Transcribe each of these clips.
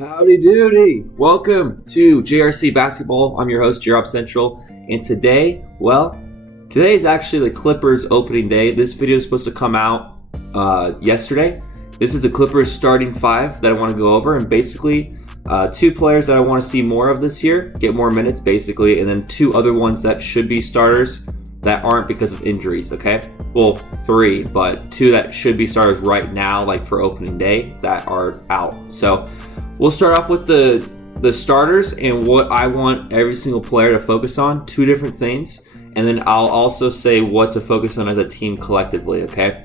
Howdy Doody! Welcome to JRC Basketball. I'm your host, J-Rob Central, and today is actually the Clippers opening day. This video is supposed to come out yesterday. This is the Clippers starting five that I want to go over, and basically two players that I want to see more of this year, get more minutes basically, and then two other ones that should be starters that aren't because of injuries, okay? Well, three, but two that should be starters right now, like for opening day, that are out. So we'll start off with the starters and what I want every single player to focus on, two different things, and then I'll also say what to focus on as a team collectively, okay?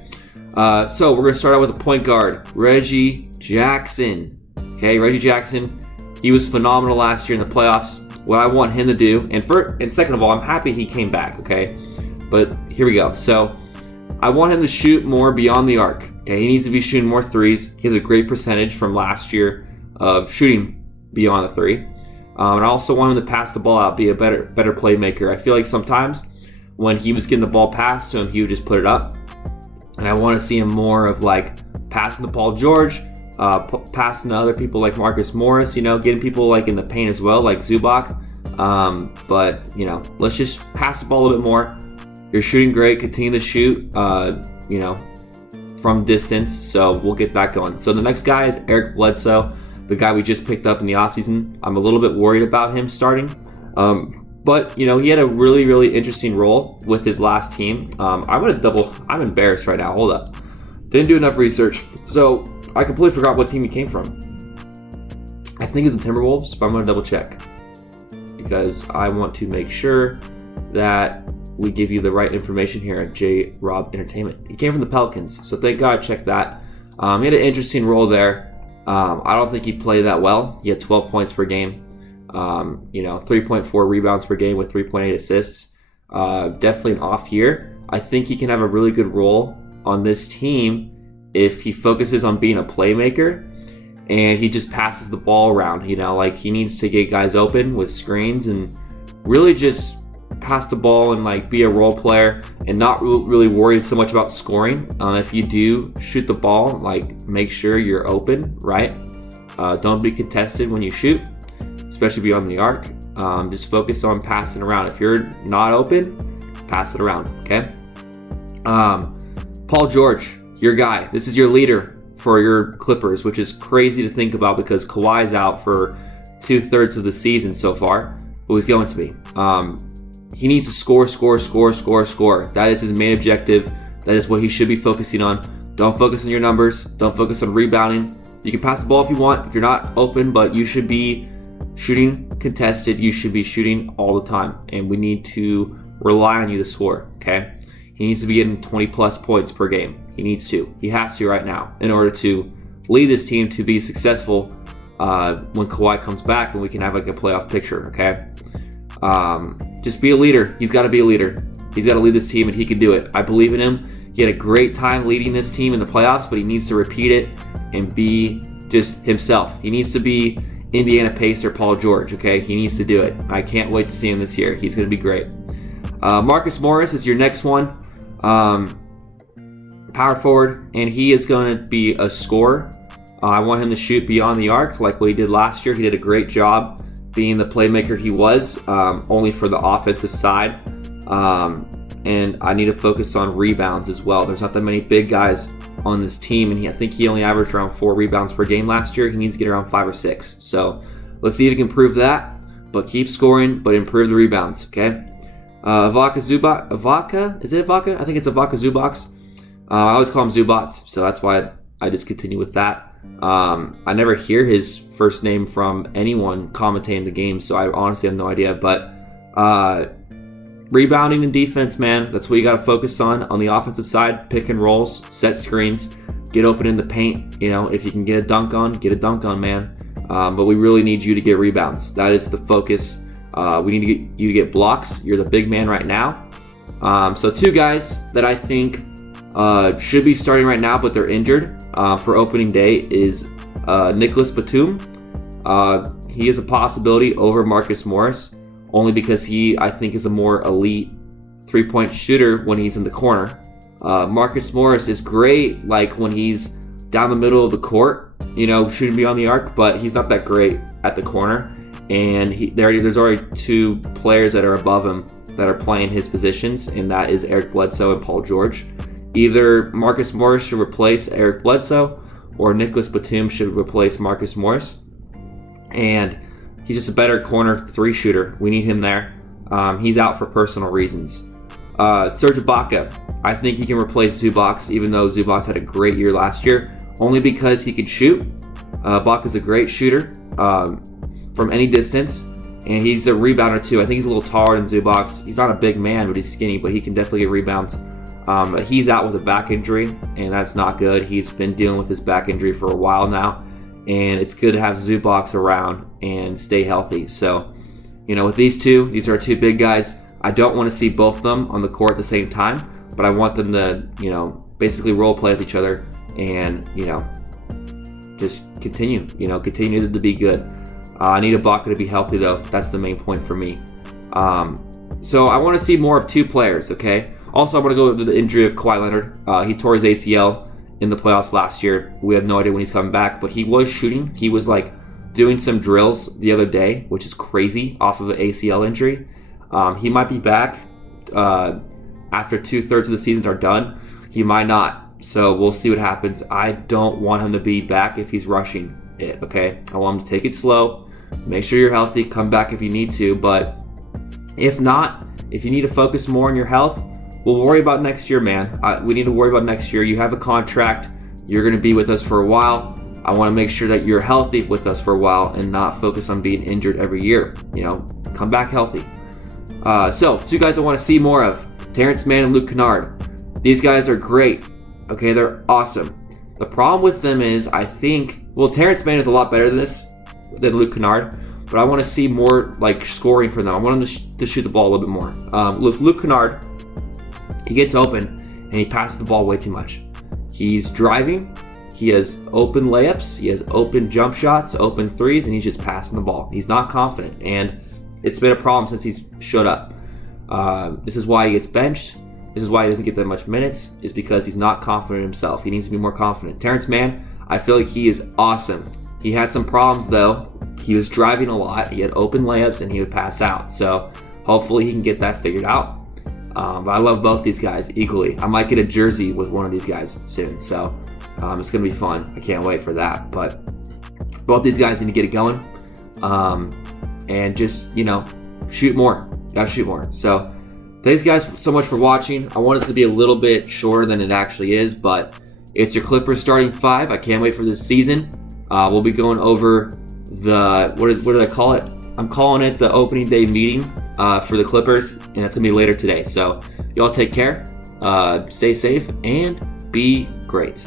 So we're going to start out with a point guard, Reggie Jackson. Okay, Reggie Jackson, he was phenomenal last year in the playoffs. What I want him to do, and second of all, I'm happy he came back, okay? But here we go. So I want him to shoot more beyond the arc. Okay, he needs to be shooting more threes. He has a great percentage from last year of shooting beyond the three. And I also want him to pass the ball out, be a better playmaker. I feel like sometimes when he was getting the ball passed to him, he would just put it up. And I want to see him more of like passing to Paul George, passing to other people like Marcus Morris, getting people like in the paint as well, like Zubac. But, let's just pass the ball a little bit more. You're shooting great. Continue to shoot, from distance. So we'll get that going. So the next guy is Eric Bledsoe, the guy we just picked up in the offseason. I'm a little bit worried about him starting. But, he had a really, really interesting role with his last team. I'm embarrassed right now. Hold up. Didn't do enough research. So I completely forgot what team he came from. I think it's the Timberwolves, but I'm going to double check because I want to make sure that we give you the right information here at J-Rob Entertainment. He came from the Pelicans, so thank God I checked that. He had an interesting role there. I don't think he played that well. He had 12 points per game, 3.4 rebounds per game with 3.8 assists. Definitely an off year. I think he can have a really good role on this team if he focuses on being a playmaker and he just passes the ball around. He needs to get guys open with screens and really just pass the ball and be a role player and not really worry so much about scoring. If you do shoot the ball, make sure you're open, right? Don't be contested when you shoot, especially beyond the arc. Just focus on passing around. If you're not open, pass it around, okay? Paul George, your guy. This is your leader for your Clippers, which is crazy to think about because Kawhi's out for 2/3 of the season so far, who he's going to be. He needs to score. That is his main objective. That is what he should be focusing on. Don't focus on your numbers. Don't focus on rebounding. You can pass the ball if you want, if you're not open, but you should be shooting contested. You should be shooting all the time, and we need to rely on you to score, okay? He needs to be getting 20-plus points per game. He needs to. He has to right now in order to lead this team to be successful when Kawhi comes back and we can have a playoff picture, okay? Just be a leader. He's got to be a leader. He's got to lead this team, and he can do it. I believe in him. He had a great time leading this team in the playoffs, but he needs to repeat it and be just himself. He needs to be Indiana Pacer Paul George, okay? He needs to do it. I can't wait to see him this year. He's going to be great. Marcus Morris is your next one. Power forward, and he is going to be a scorer. I want him to shoot beyond the arc like what he did last year. He did a great job being the playmaker he was, only for the offensive side. And I need to focus on rebounds as well. There's not that many big guys on this team, and I think he only averaged around 4 rebounds per game last year. He needs to get around 5 or 6. So let's see if he can improve that, but keep scoring, but improve the rebounds, okay? Ivica Zubac, is it Ivica? I think it's Ivica Zubac. I always call him Zubats, so that's why I just continue with that. I never hear his first name from anyone commentating the game, so I honestly have no idea. But rebounding and defense, man, that's what you got to focus on the offensive side. Pick and rolls, set screens, get open in the paint. If you can get a dunk on, man. But we really need you to get rebounds. That is the focus. We need to get you to get blocks. You're the big man right now. So two guys that I think should be starting right now, but they're injured for opening day is Nicolas Batum. He is a possibility over Marcus Morris, only because he, I think, is a more elite three-point shooter when he's in the corner. Marcus Morris is great when he's down the middle of the court, shouldn't be on the arc, but he's not that great at the corner. And there's already 2 players that are above him that are playing his positions, and that is Eric Bledsoe and Paul George. Either Marcus Morris should replace Eric Bledsoe, or Nicolas Batum should replace Marcus Morris. And he's just a better corner 3 shooter. We need him there. He's out for personal reasons. Serge Ibaka, I think he can replace Zubac, even though Zubac had a great year last year, only because he can shoot. Ibaka's a great shooter from any distance, and he's a rebounder too. I think he's a little taller than Zubac. He's not a big man, but he's skinny, but he can definitely get rebounds. But he's out with a back injury, and that's not good. He's been dealing with his back injury for a while now, and it's good to have Zubac around and stay healthy. So, with these two, these are 2 big guys. I don't want to see both of them on the court at the same time, but I want them to, basically role play with each other and, just continue to be good. I need Ibaka to be healthy, though. That's the main point for me. So I want to see more of 2 players, okay? Also, I want to go to the injury of Kawhi Leonard. He tore his ACL in the playoffs last year. We have no idea when he's coming back, but he was shooting. He was doing some drills the other day, which is crazy, off of an ACL injury. He might be back after 2/3 of the season are done. He might not. So we'll see what happens. I don't want him to be back if he's rushing it, okay? I want him to take it slow. Make sure you're healthy. Come back if you need to. But if not, if you need to focus more on your health, we'll worry about next year, man. We need to worry about next year. You have a contract. You're going to be with us for a while. I want to make sure that you're healthy with us for a while and not focus on being injured every year. Come back healthy. So 2 guys I want to see more of, Terrence Mann and Luke Kennard. These guys are great. Okay, they're awesome. The problem with them is Terrence Mann is a lot better than Luke Kennard, but I want to see more scoring from them. I want them to shoot the ball a little bit more. Luke Kennard, he gets open and he passes the ball way too much. He's driving, he has open layups, he has open jump shots, open threes, and he's just passing the ball. He's not confident, and it's been a problem since he's showed up. This is why he gets benched. This is why he doesn't get that much minutes, is because he's not confident in himself. He needs to be more confident. Terrence Mann, I feel like he is awesome. He had some problems though. He was driving a lot, he had open layups, and he would pass out. So hopefully he can get that figured out. But I love both these guys equally. I might get a jersey with one of these guys soon. So it's going to be fun. I can't wait for that. But both these guys need to get it going. And just, shoot more. Got to shoot more. So thanks guys so much for watching. I want this to be a little bit shorter than it actually is, but it's your Clippers starting 5. I can't wait for this season. We'll be going over what did I call it? I'm calling it the opening day meeting for the Clippers, and that's gonna be later today. So y'all take care, stay safe, and be great.